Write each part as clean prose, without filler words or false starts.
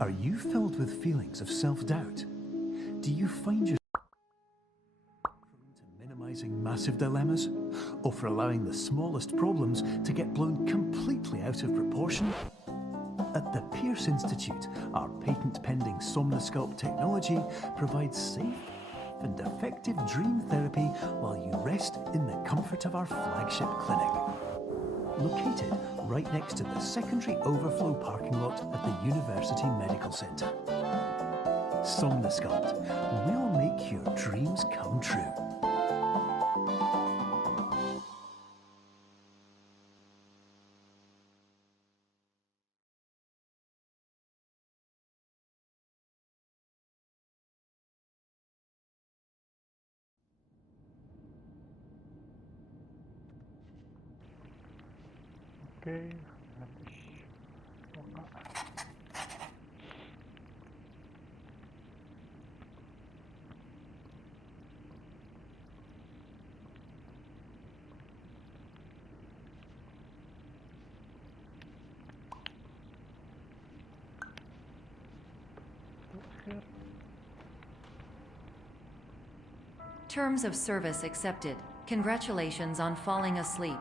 Are you filled with feelings of self-doubt? Do you find yourself prone to minimizing massive dilemmas, or for allowing the smallest problems to get blown completely out of proportion? At the Pierce Institute, our patent-pending Somnosculpt technology provides safe and effective dream therapy while you rest in the comfort of our flagship clinic. Located right next to the secondary overflow parking lot at the University Medical Centre. Somnosculpt, we'll make your dreams come true. اوكي هاتش وقع. خير. Terms of service accepted. Congratulations on falling asleep.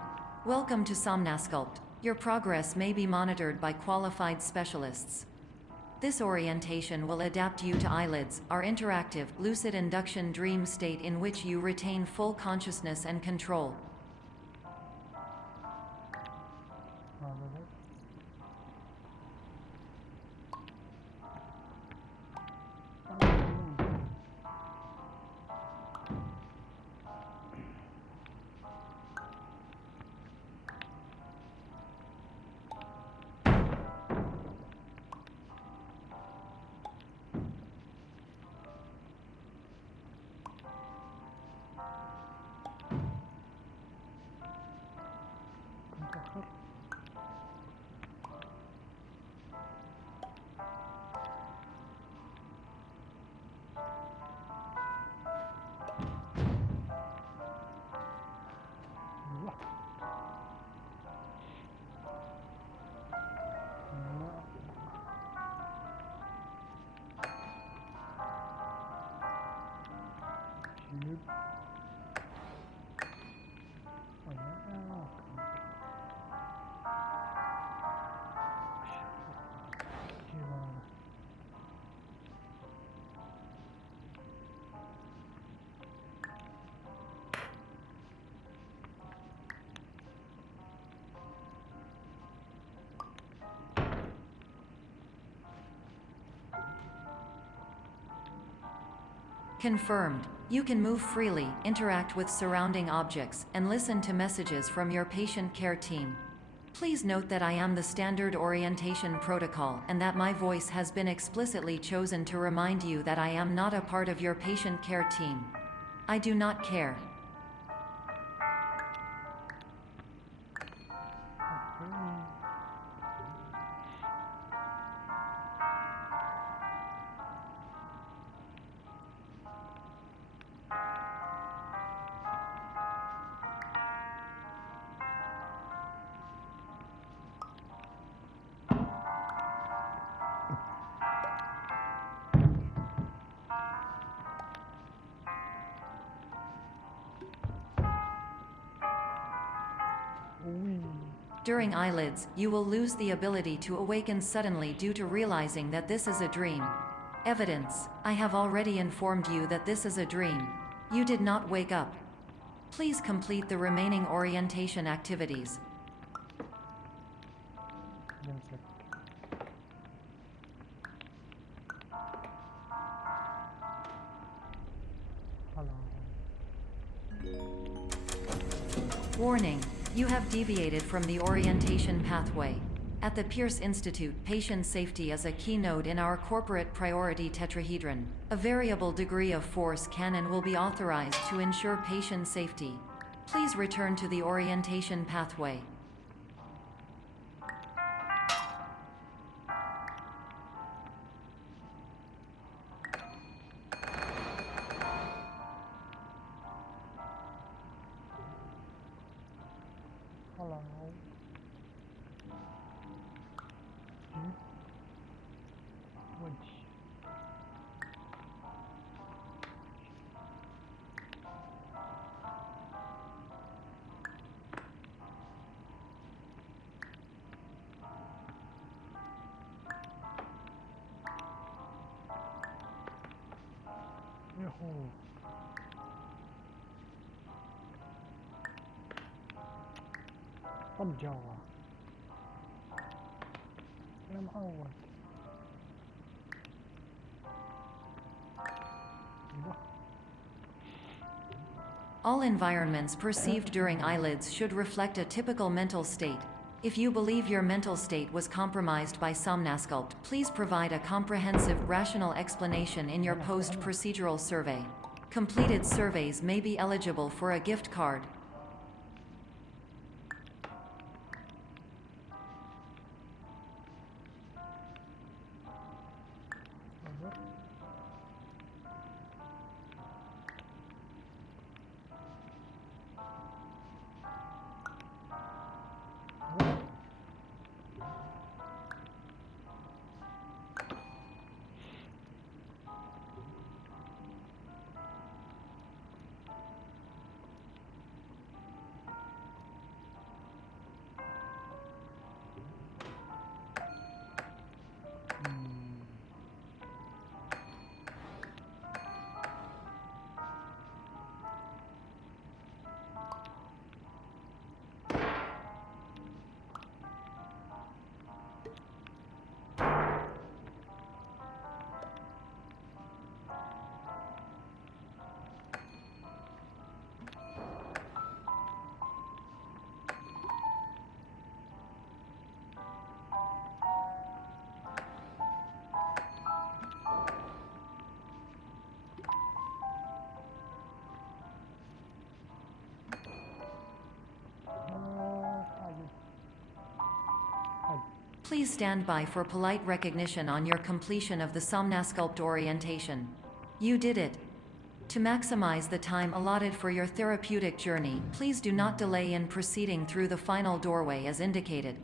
Welcome to Somnosculpt. Your progress may be monitored by qualified specialists. This orientation will adapt you to eyelids, our interactive, lucid induction dream state in which you retain full consciousness and control. Confirmed. You can move freely, interact with surrounding objects, and listen to messages from your patient care team. Please note that I am the standard orientation protocol and that my voice has been explicitly chosen to remind you that I am not a part of your patient care team. I do not care. During eyelids, you will lose the ability to awaken suddenly due to realizing that this is a dream. Evidence: I have already informed you that this is a dream. You did not wake up. Please complete the remaining orientation activities. Warning. You have deviated from the orientation pathway. At the Pierce Institute, patient safety is a keynote in our corporate priority tetrahedron. A variable degree of force can and will be authorized to ensure patient safety. Please return to the orientation pathway. جوا يا معود. All environments perceived during eyelids should reflect a typical mental state. If you believe your mental state was compromised by Somnasculpt, please provide a comprehensive, rational explanation in your post-procedural survey. Completed surveys may be eligible for a gift card. Please stand by for polite recognition on your completion of the Somnasculpt orientation. You did it. To maximize the time allotted for your therapeutic journey, please do not delay in proceeding through the final doorway as indicated.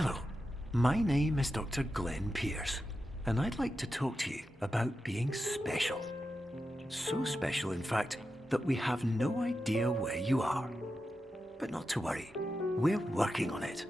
Hello, my name is Dr. Glenn Pierce, and I'd like to talk to you about being special. So special, in fact, that we have no idea where you are. But not to worry, we're working on it.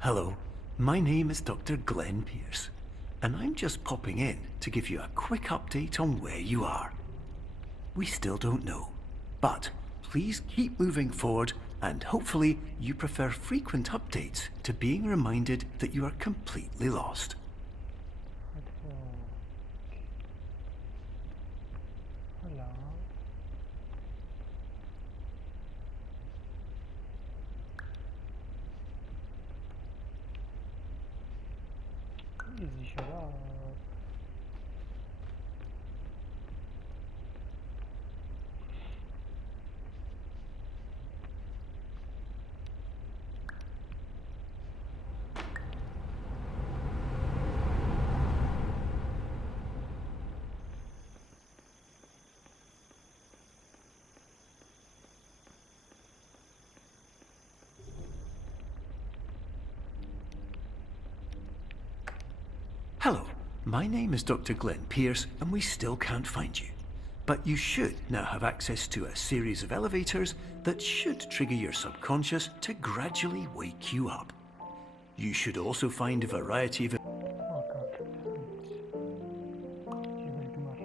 Hello, my name is Dr. Glenn Pierce, and I'm just popping in to give you a quick update on where you are. We still don't know, but please keep moving forward, and hopefully you prefer frequent updates to being reminded that you are completely lost. Hello. Easy shut up. Hello, my name is Dr. Glenn Pierce, and we still can't find you. But you should now have access to a series of elevators that should trigger your subconscious to gradually wake you up. You should also find a variety of Muhakkak. Evet. İyi bilgim var.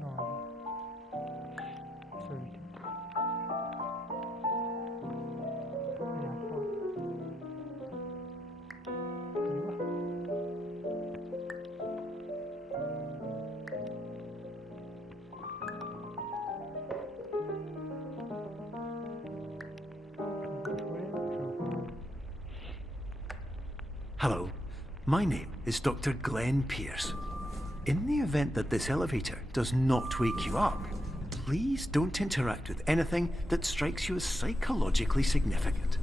No. Söyledim. Yapma. Eyvah. Hello, my name is Dr. Glenn Pierce. In the event that this elevator does not wake you up, please don't interact with anything that strikes you as psychologically significant,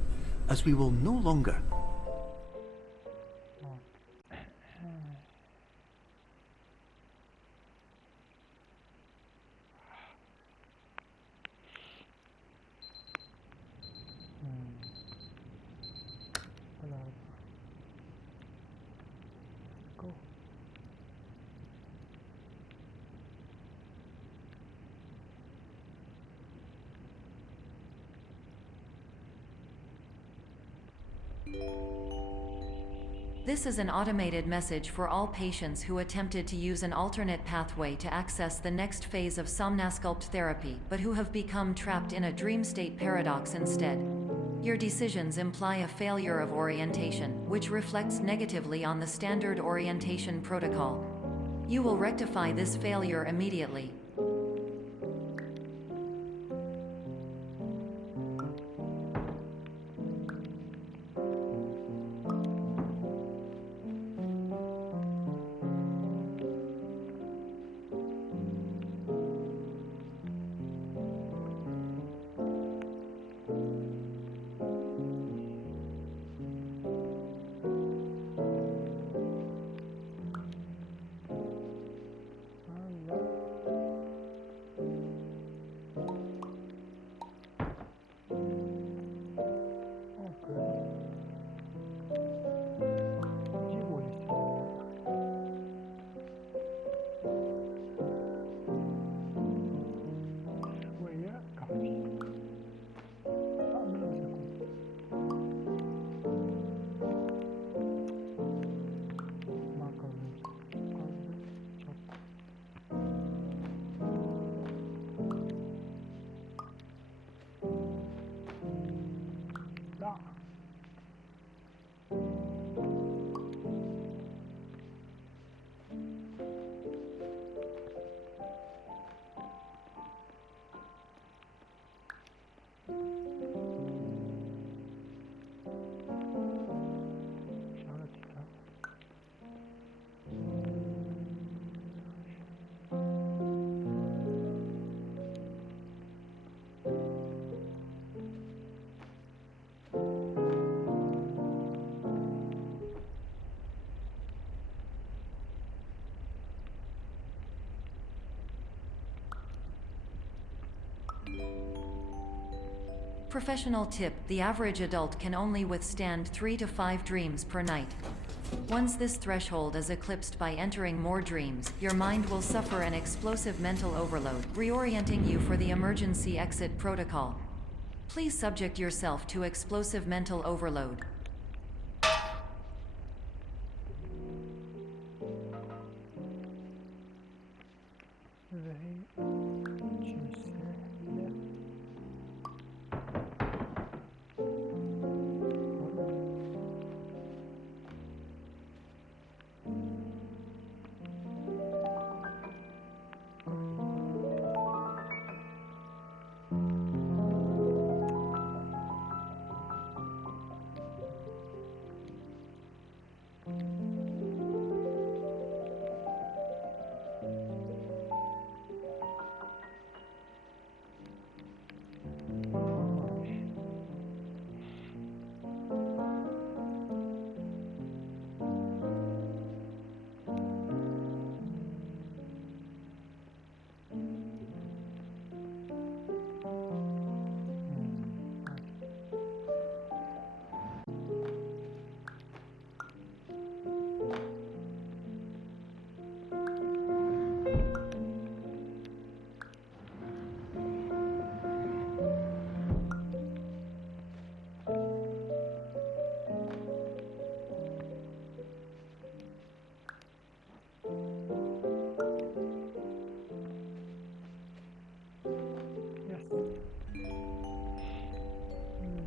as we will no longer. Hello. Go. This is an automated message for all patients who attempted to use an alternate pathway to access the next phase of somnasculpt therapy, but who have become trapped in a dream state paradox instead. Your decisions imply a failure of orientation, which reflects negatively on the standard orientation protocol. You will rectify this failure immediately. Hello. Professional tip: the average adult can only withstand 3 to 5 dreams per night. Once this threshold is eclipsed by entering more dreams, your mind will suffer an explosive mental overload, reorienting you for the emergency exit protocol. Please subject yourself to explosive mental overload.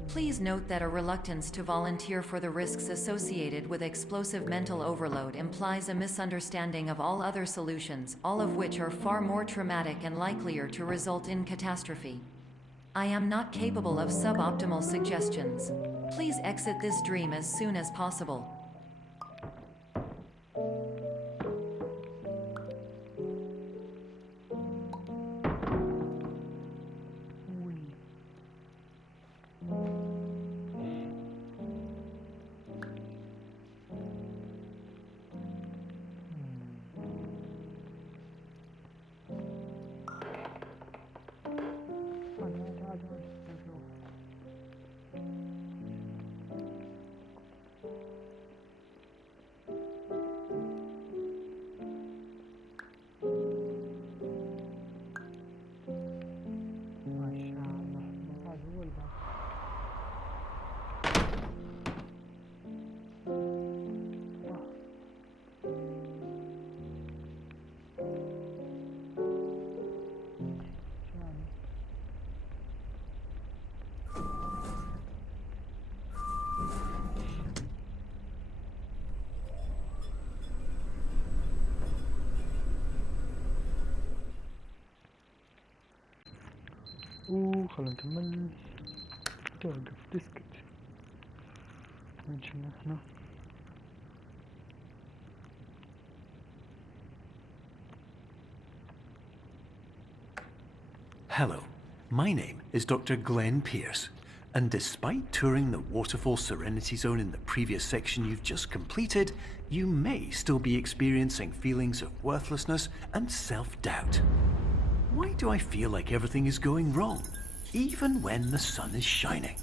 Please note that a reluctance to volunteer for the risks associated with explosive mental overload implies a misunderstanding of all other solutions, all of which are far more traumatic and likelier to result in catastrophe. I am not capable of suboptimal suggestions. Please exit this dream as soon as possible. خلنا نكمل. توقف تسكت. نجي احنا. Hello, my name is Dr. Glenn Pierce, and despite touring the Waterfall Serenity Zone in the previous section you've just completed, you may still be experiencing feelings of worthlessness and self-doubt. Why do I feel like everything is going wrong, even when the sun is shining?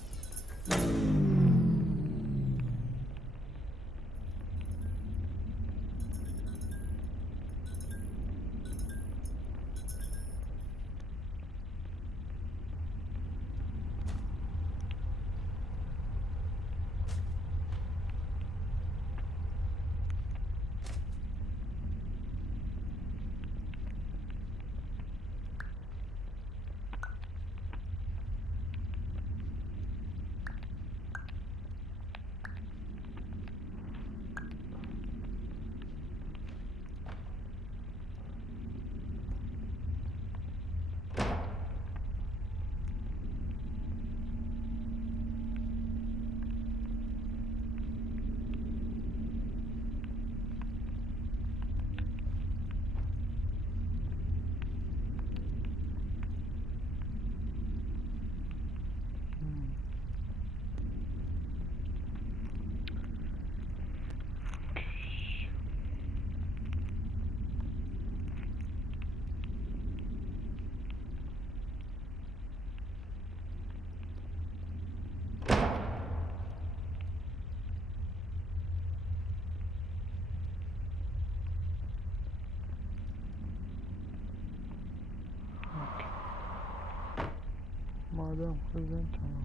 هذا مخزن تمام.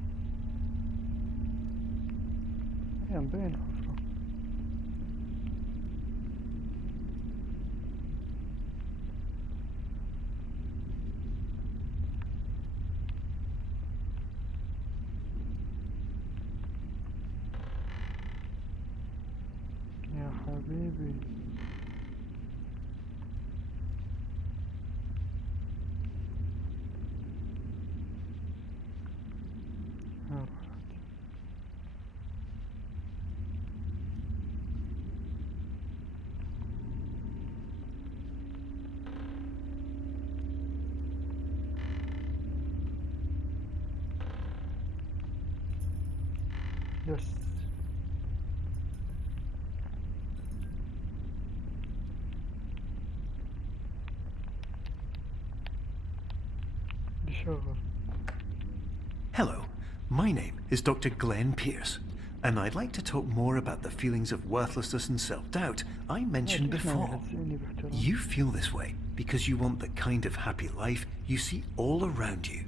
هي مبين حفرة. يا حبيبي ها رحت. يس بشغل. Hello, my name is Dr. Glenn Pierce, and I'd like to talk more about the feelings of worthlessness and self-doubt I mentioned before. You feel this way because you want the kind of happy life you see all around you,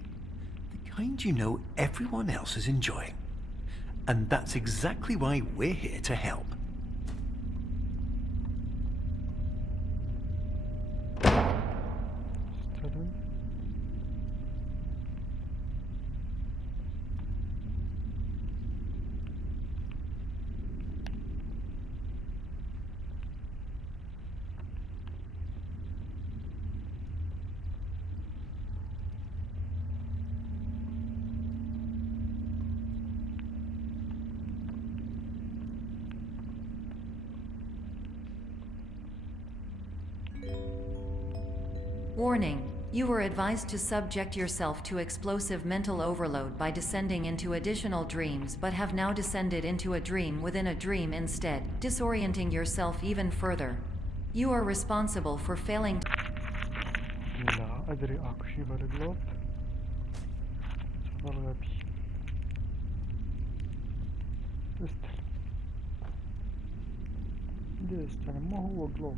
the kind you know everyone else is enjoying. And that's exactly why we're here to help. استلم. Warning. You were advised to subject yourself to explosive mental overload by descending into additional dreams, but have now descended into a dream within a dream instead, disorienting yourself even further. You are responsible for failing لا أدري أكو شي بالقلوب. صار غبي. استلم. ليه استلم؟ ما هو قلوب.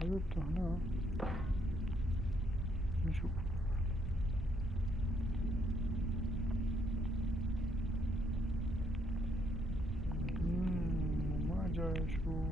حبيبته هنا. نشوف. ما جاي شو.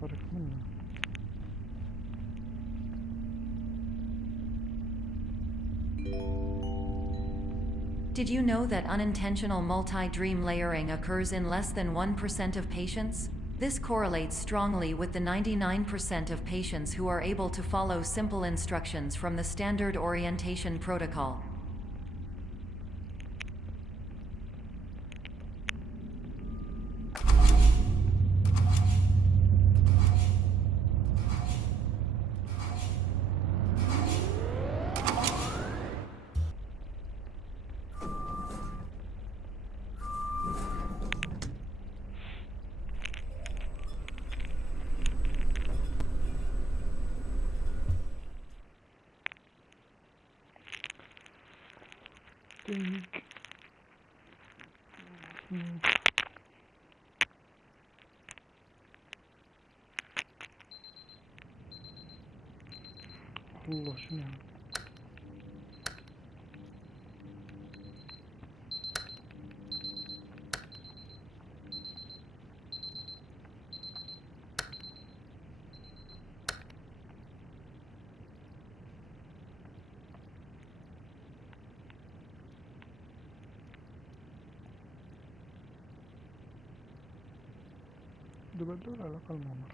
طرف منه. Did you know that unintentional multi-dream layering occurs in less than 1% of patients? This correlates strongly with the 99% of patients who are able to follow simple instructions from the standard orientation protocol. دقيق. الله شنو هذا؟ بدل على الأقل ممر.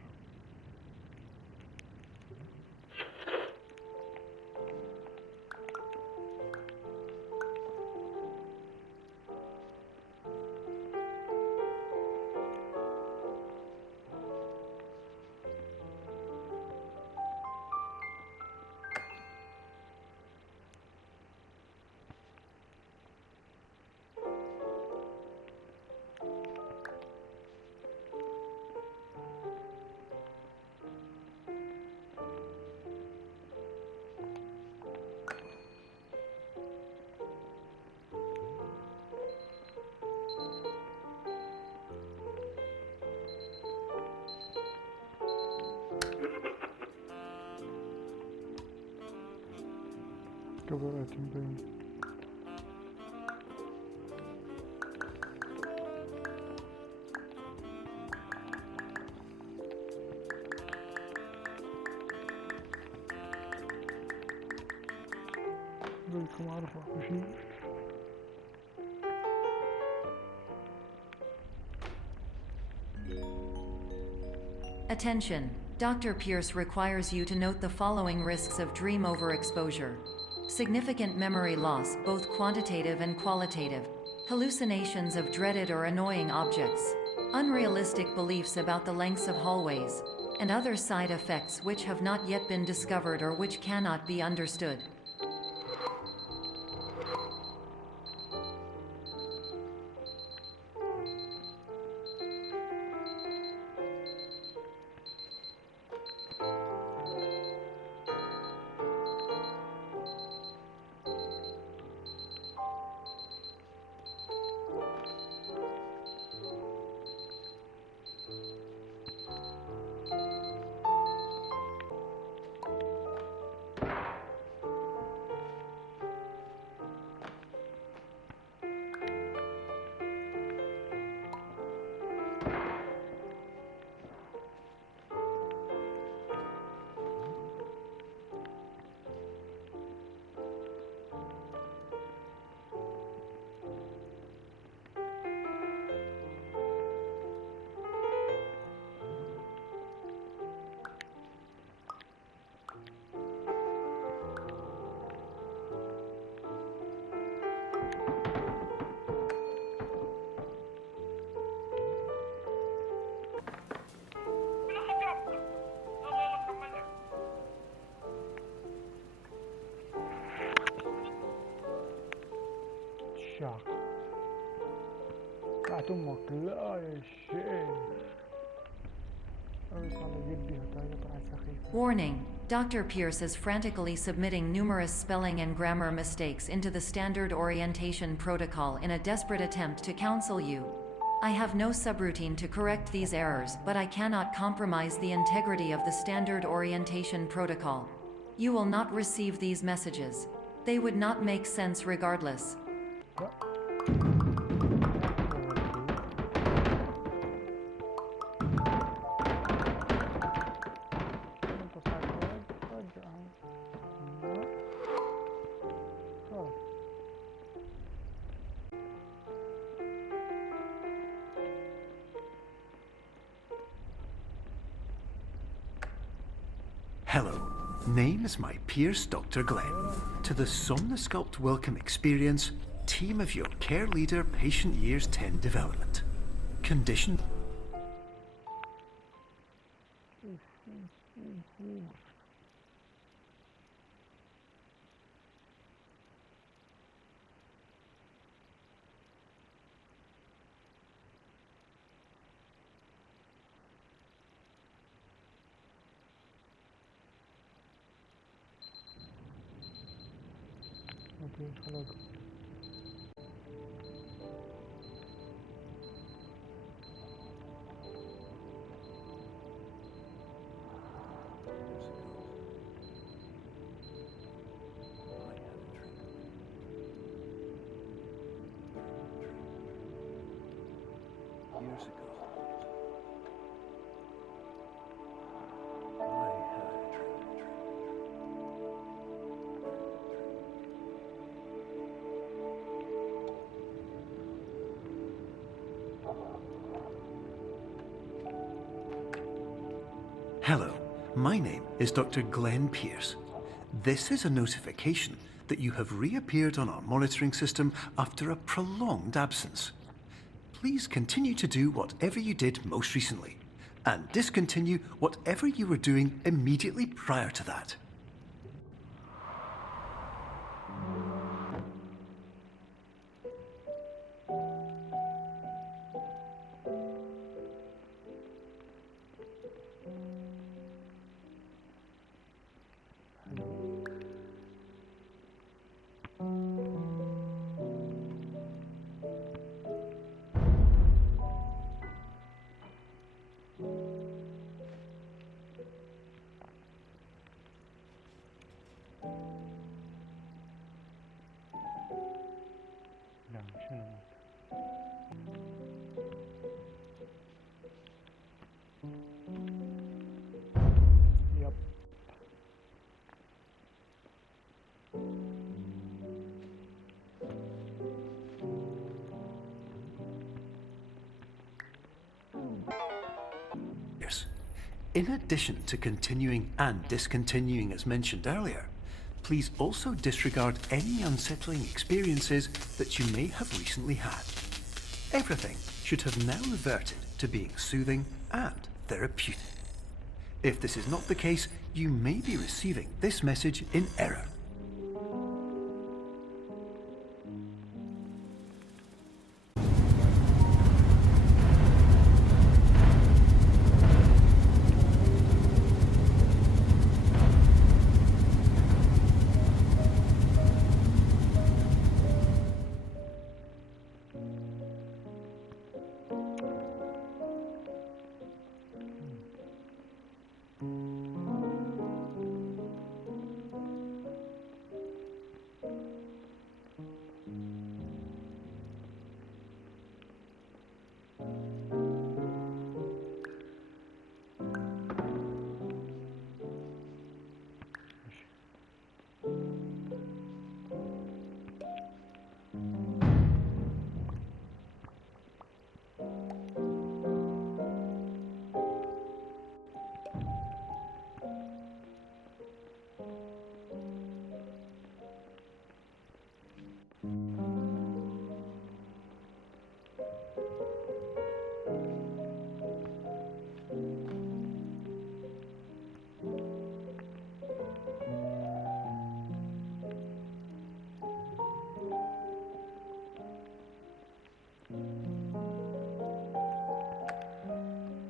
كبرات مبين. لكم عارفة شيء. Attention! Dr. Pierce requires you to note the following risks of dream overexposure. Significant memory loss, both quantitative and qualitative. Hallucinations of dreaded or annoying objects. Unrealistic beliefs about the lengths of hallways. And other side effects which have not yet been discovered or which cannot be understood. الشاق تحت امك لا يا شيخ. Warning! Dr. Pierce is frantically submitting numerous spelling and grammar mistakes into the standard orientation protocol in a desperate attempt to counsel you. I have no subroutine to correct these errors, but I cannot compromise the integrity of the standard orientation protocol. You will not receive these messages. They would not make sense regardless. Hello, name is my Pierce Dr. Glenn. To the Somnosculpt Welcome Experience, team of your care leader, patient years 10 development. Condition. خلاص. years ago, I had a dream. Hello, my name is Dr. Glenn Pierce. This is a notification that you have reappeared on our monitoring system after a prolonged absence. Please continue to do whatever you did most recently, and discontinue whatever you were doing immediately prior to that. لا شنو يب Yes. In addition to continuing and discontinuing as mentioned earlier, please also disregard any unsettling experiences that you may have recently had. Everything should have now reverted to being soothing and therapeutic. If this is not the case, you may be receiving this message in error.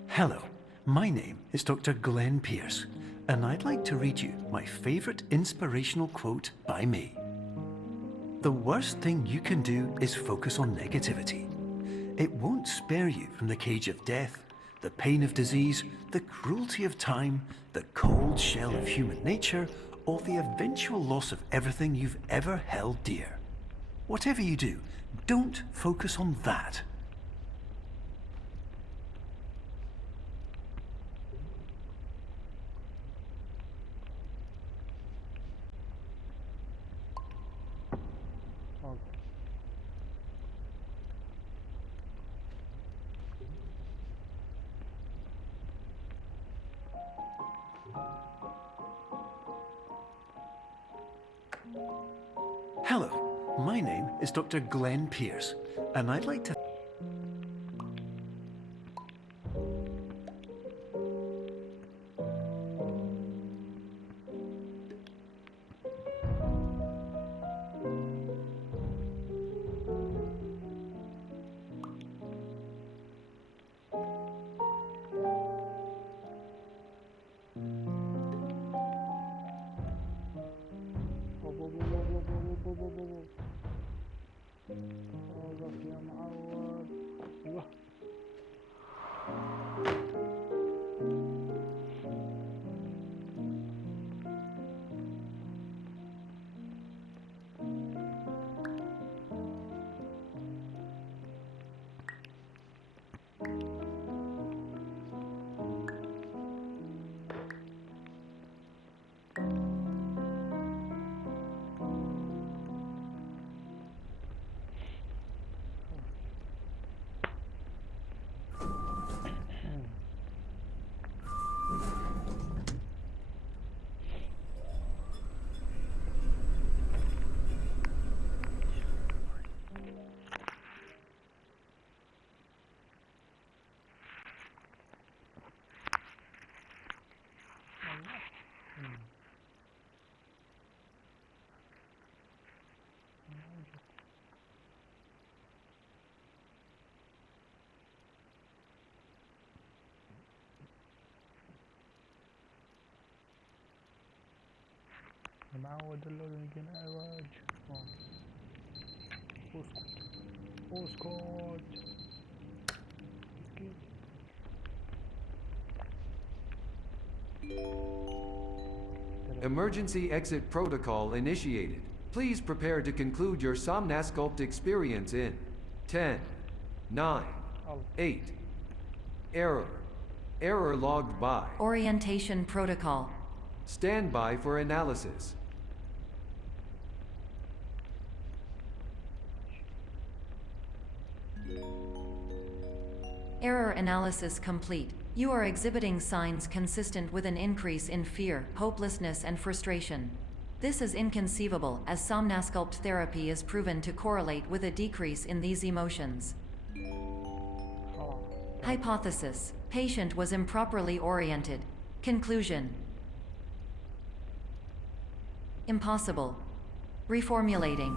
Hello, my name is Dr. Glenn Pierce, and I'd like to read you my favourite inspirational quote by me. The worst thing you can do is focus on negativity. It won't spare you from the cage of death, the pain of disease, the cruelty of time, the cold shell of human nature, or the eventual loss of everything you've ever held dear. Whatever you do, don't focus on that. اوكي Hello, my name is Dr. Glenn Pierce, and I'd like to اوقف يا معود الله معود لازم يجينا علاج. اسكت اسكت. Emergency exit protocol initiated. Please prepare to conclude your Somnasculpt experience in 10, 9, 8. Error. Error logged by. Orientation protocol. Stand by for analysis. Error analysis complete. You are exhibiting signs consistent with an increase in fear, hopelessness, and frustration. This is inconceivable, as Somnasculpt therapy is proven to correlate with a decrease in these emotions. Hypothesis: patient was improperly oriented. Conclusion: impossible. Reformulating.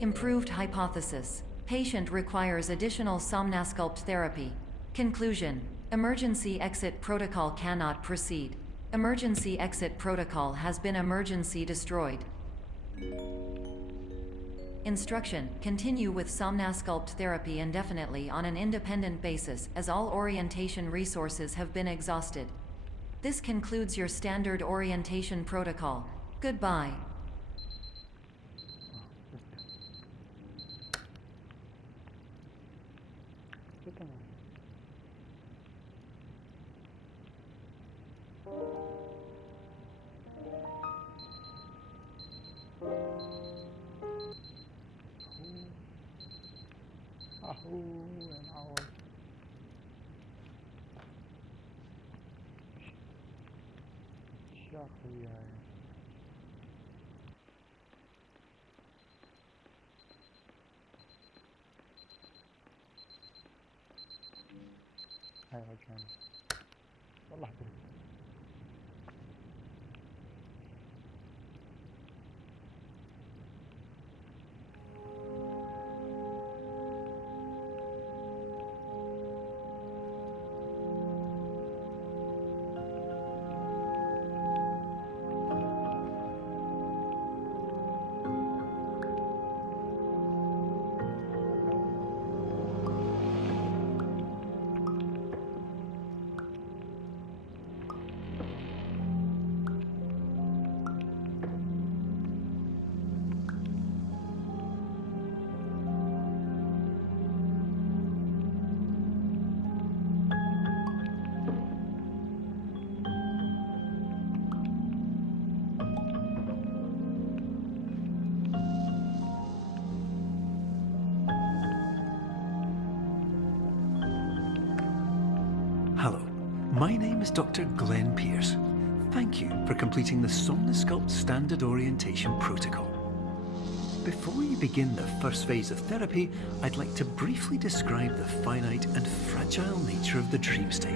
Improved hypothesis: patient requires additional Somnasculpt therapy. Conclusion: emergency exit protocol cannot proceed. Emergency exit protocol has been emergency destroyed. Instruction: continue with Somnasculpt therapy indefinitely on an independent basis, as all orientation resources have been exhausted. This concludes your standard orientation protocol. Goodbye. هاي رجعنا والله حبيبي. Hello, my name is Dr. Glenn Pierce. Thank you for completing the Somnasculpt Standard Orientation Protocol. Before you begin the first phase of therapy, I'd like to briefly describe the finite and fragile nature of the dream state.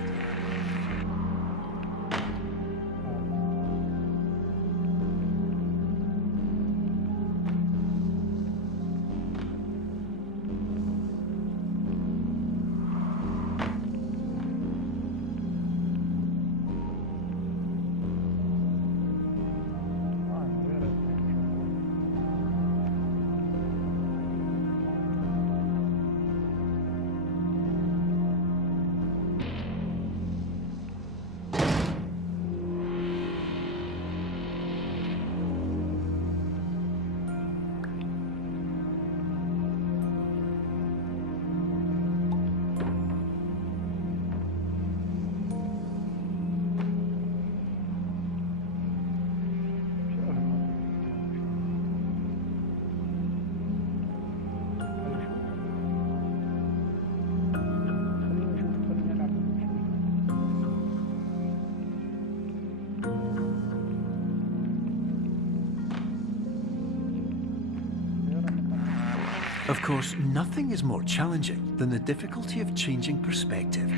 Of course, nothing is more challenging than the difficulty of changing perspective,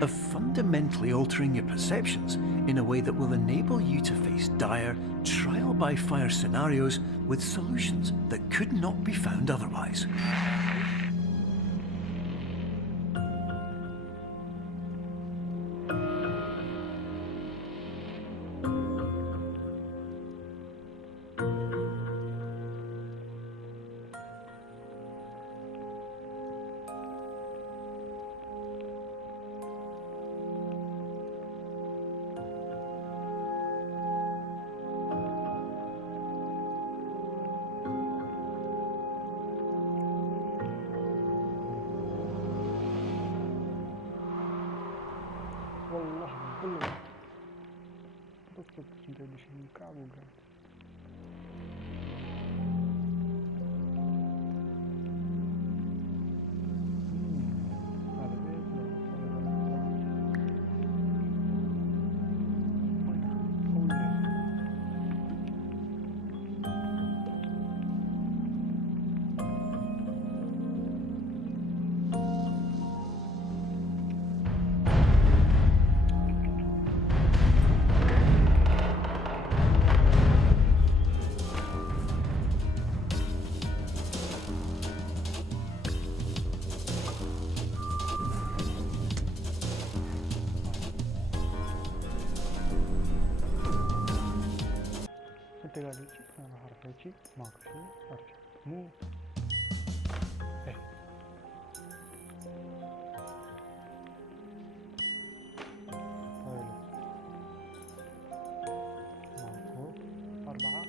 of fundamentally altering your perceptions in a way that will enable you to face dire, trial-by-fire scenarios with solutions that could not be found otherwise. ada di sini kamu kan? Ada bed. انت قاعد تجي انا هروح اجي ماكو شيء ارجع مو ايه طيب ماكو 4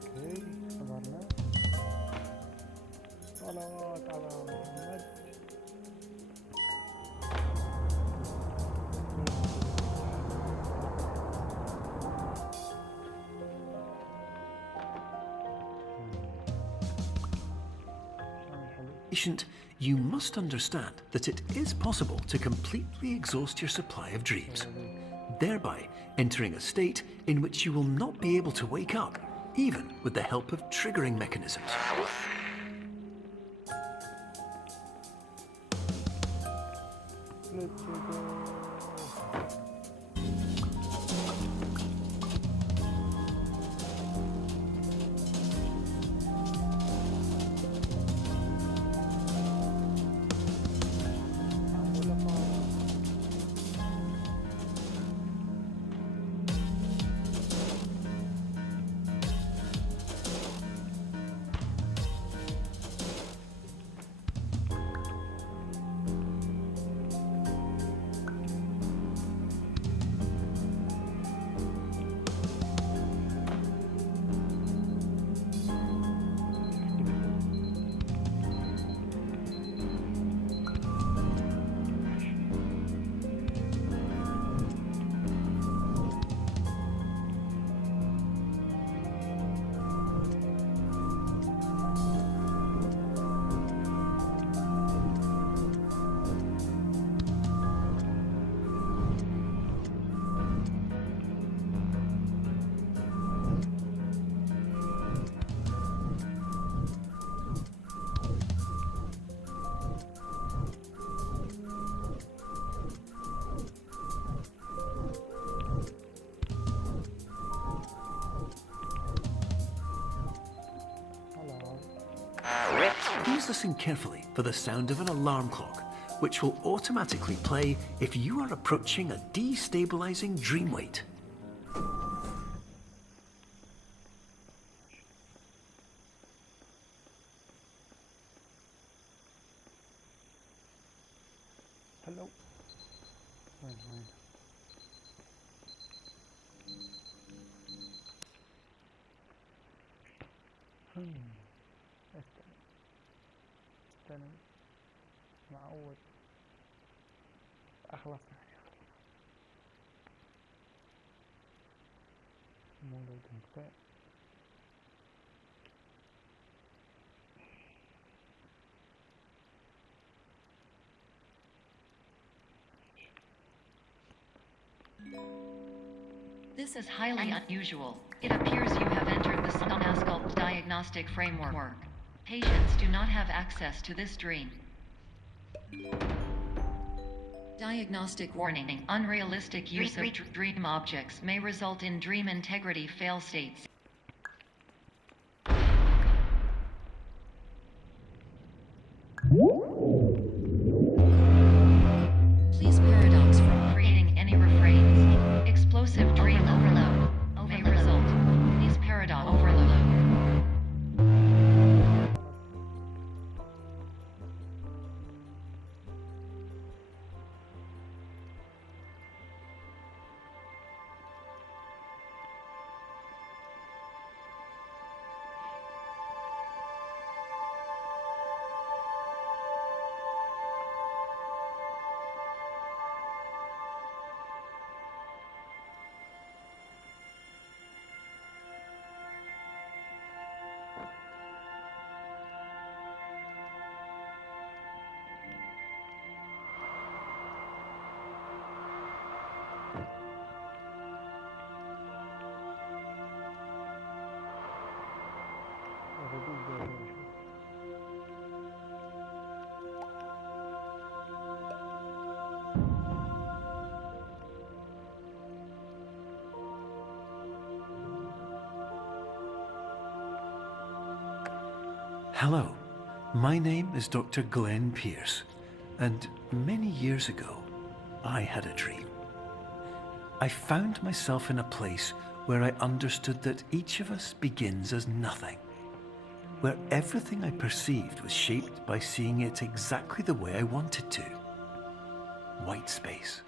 اوكي صبرنا صلوات على محمد Patient, you must understand that it is possible to completely exhaust your supply of dreams, thereby entering a state in which you will not be able to wake up, even with the help of triggering mechanisms. let's go. Please listen carefully for the sound of an alarm clock, which will automatically play if you are approaching a destabilizing dream weight. Hello. Wait. استنى معود اخلص مولود مقطع This is highly unusual. It appears you have entered the Somnasculpt diagnostic framework. Patients do not have access to this dream. Diagnostic warning. Unrealistic use of dream objects may result in dream integrity fail states. Please paradox from creating any refrains. Explosive dream overload may result. Please paradox overload. Hello, my name is Dr. Glenn Pierce, and many years ago, I had a dream. I found myself in a place where I understood that each of us begins as nothing, where everything I perceived was shaped by seeing it exactly the way I wanted to. White space.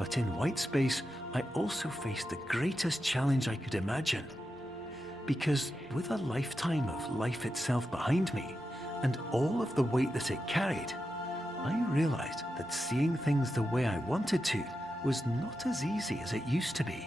But in white space, I also faced the greatest challenge I could imagine. Because with a lifetime of life itself behind me, and all of the weight that it carried, I realized that seeing things the way I wanted to was not as easy as it used to be.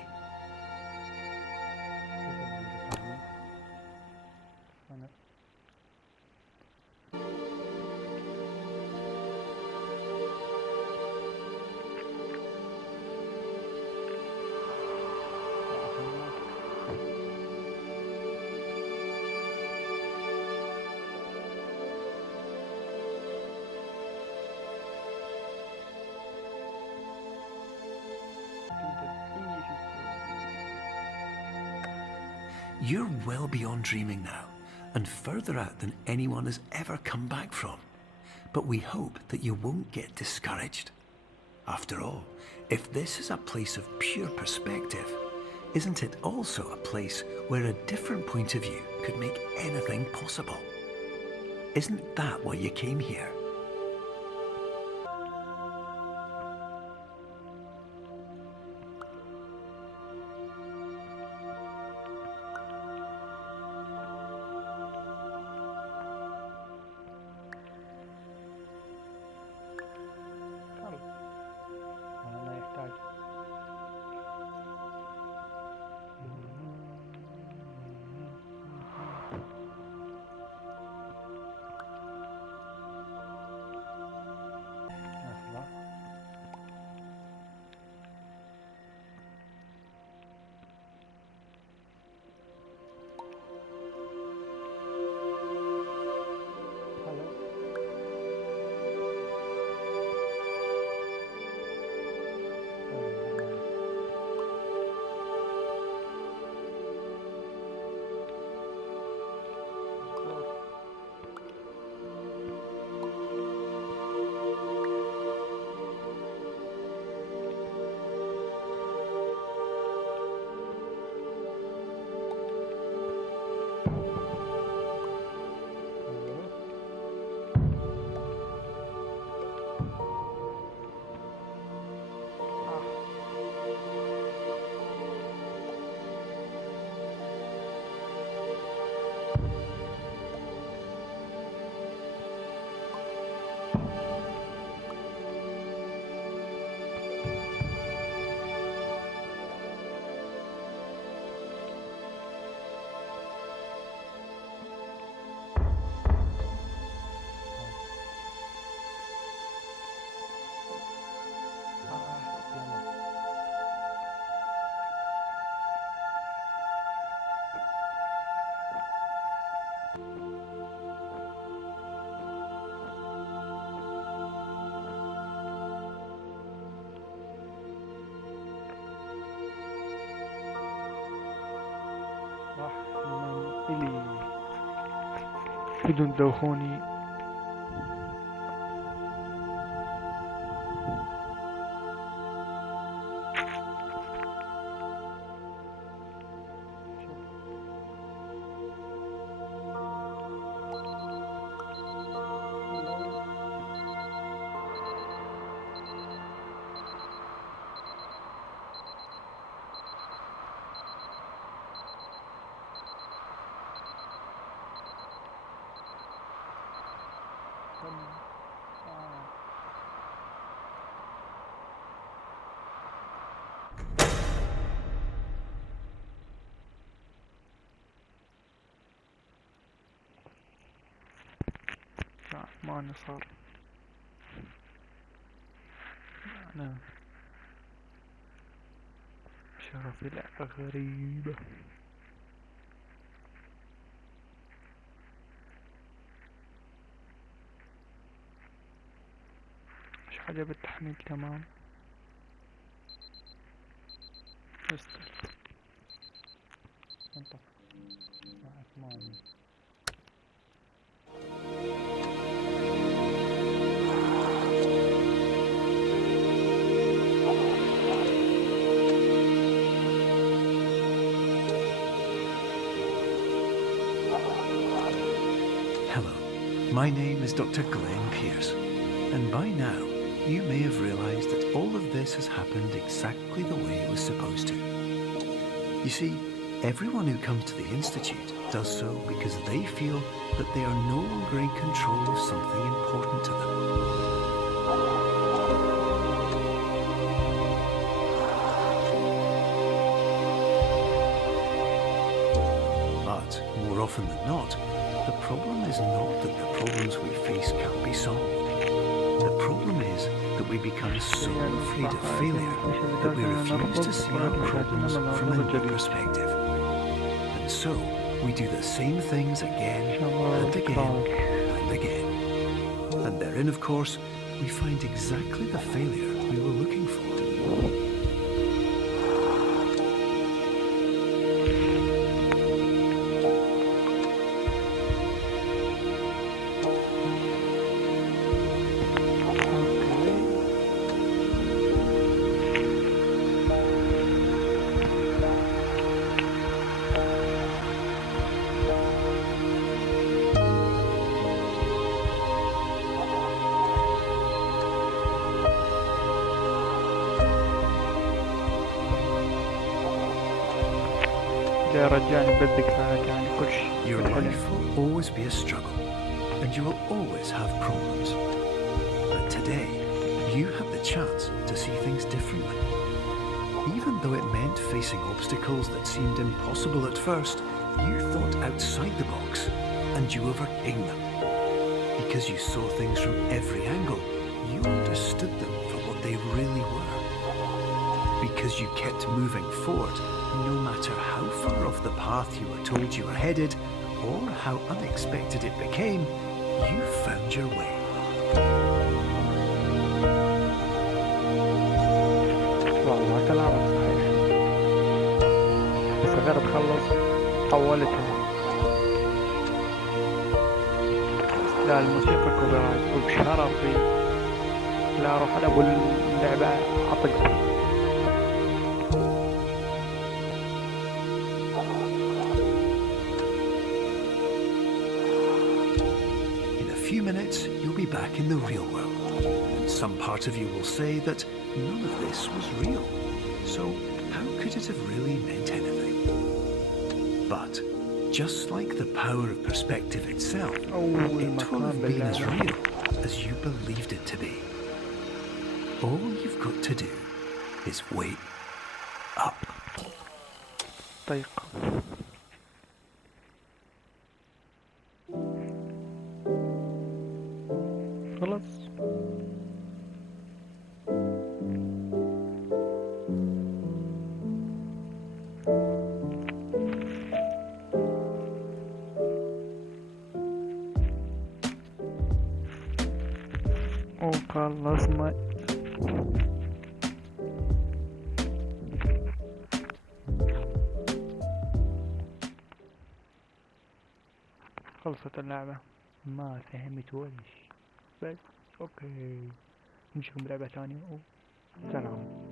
You're well beyond dreaming now, and further out than anyone has ever come back from. But we hope that you won't get discouraged. After all, if this is a place of pure perspective, isn't it also a place where a different point of view could make anything possible? Isn't that why you came here? إلي بدون دوخوني. لا ما صار. أنا شرفي لا غريبة. مش حاجة بالتحميل تمام. انت مع ثمانية. Hello, my name is Dr. Glenn Pierce, and by now you may have realised that all of this has happened exactly the way it was supposed to. You see, everyone who comes to the Institute does so because they feel that they are no longer in control of something important to them. But more often than not, the problem is not that the problems we face can't be solved. The problem is that we become so afraid of failure that we refuse to see our problems from a new perspective. And so, we do the same things again and again and again. And therein, of course, we find exactly the failure we were looking for. رجعني بالذكريات يعني كل شيء. Your life will always be a struggle, and you will always have problems. But today, you have the chance to see things differently. Even though it meant facing obstacles that seemed impossible at first, you thought outside the box, and you overcame them. Because you saw things from every angle, you understood them for what they really were. Because you kept moving forward, no matter how far off the path you were told you were headed, or how unexpected it became, you found your way. والله كلامك صحيح. بس غير تخلص حولتها لا الموسيقى كوبيرايت وبشرفي لا اروح العب اللعبة اطقها. Minutes, you'll be back in the real world. Some part of you will say that none of this was real, so how could it have really meant anything? But just like the power of perspective itself, it will have been as real as you believed it to be. All you've got to do is wait up. خلاص وخلصنا. خلصت اللعبة، ما فهمت ولا شي، بس اوكي نشوفكم بلعبة ثانية وسلام.